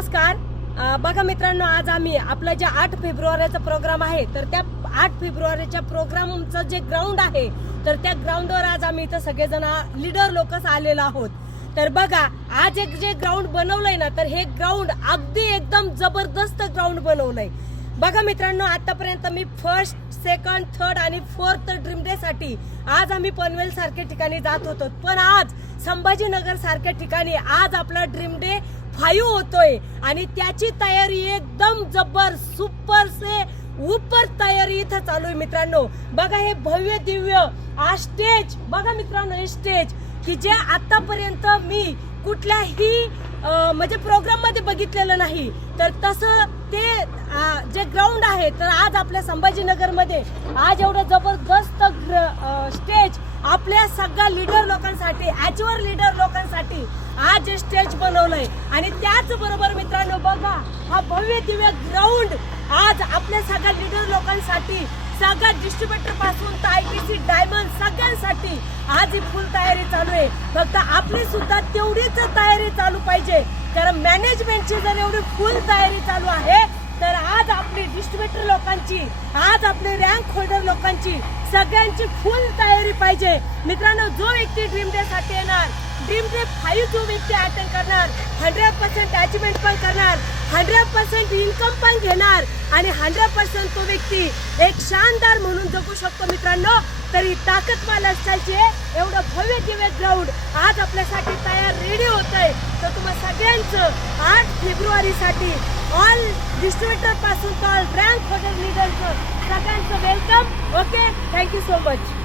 नमस्कार. बघा मित्रांनो, आज आम्ही आपलं जे 8 फेब्रुवारीचा प्रोग्राम आहे तर त्या 8 फेब्रुवारीच्या प्रोग्रामचं जे ग्राउंड आहे तर त्या ग्राउंडवर आज आम्ही इथं सगळेजण लीडर लोकच आलेलो आहोत. तर बघा, आज एक जे ग्राउंड बनवलंय ना, तर हे ग्राउंड अगदी एकदम जबरदस्त ग्राउंड बनवलंय. बघा मित्रांनो, आतापर्यंत मी फर्स्ट, सेकंड, थर्ड आणि फोर्थ ड्रीम डे साठी आज आम्ही पनवेल सारख्या ठिकाणी जात होतो, पण आज संभाजीनगर सारख्या ठिकाणी आज आपला ड्रीम डे 5 होतोय आणि त्याची तयारी एकदम जबर सुपर से ऊपर तयारी इथं चालू आहे. मित्रांनो बघा, हे भव्य दिव्य आज स्टेज बघा मित्रांनो, हे स्टेज की जे आतापर्यंत मी कुठल्याही म्हणजे प्रोग्राम मध्ये बघितलेलं नाही, तर तसं ते जे ग्राउंड आहे तर आज आपल्या संभाजीनगर मध्ये आज एवढं जबरदस्त स्टेज आपल्या सगळ्या लीडर लोकांसाठी, ॲच्युअर लीडर लोकांसाठी आज जे स्टेज बनवलंय. आणि त्याच बरोबर मित्रांनो बघा, हा भव्य दिव्य ग्राउंड आज आपल्या सगळ्या लीडर लोकांसाठी, सगळ्या डिस्ट्रीब्युटर पासून तर ITC डायमंड सगळ्यांसाठी आज ही फुल तयारी चालू आहे. फक्त आपली सुद्धा तेवढीच तयारी चालू पाहिजे, कारण मॅनेजमेंटची जर एवढी फुल तयारी चालू आहे तर आज आपली डिस्ट्रीब्युटर लोकांची, आज आपले रँक होल्डर लोकांची सगळ्यांची फुल तयारी पाहिजे. मित्रांनो, जो व्यक्ती ड्रीम डे साठी येणार, ड्रीम डे 5 जो व्यक्ती अटेंड करणार, 100% अचिव्हमेंट पण करणार, 100% इन्कम पण घेणार आणि 100% तो व्यक्ती एक शानदार म्हणून जगू शकतो. मित्रांनो, तरी ताकद मला चालची आहे. एवढं भव्य दिव्य ग्राउंड आज आपल्यासाठी तयार रेडी होतंय. तर तुम्हा सगळ्यांचं 8 फेब्रुवारी साठी ऑल डिस्ट्रीब्युटर पासून तर रँक होल्डर लीडरचं सगळ्यांचं welcome. Okay, thank you so much.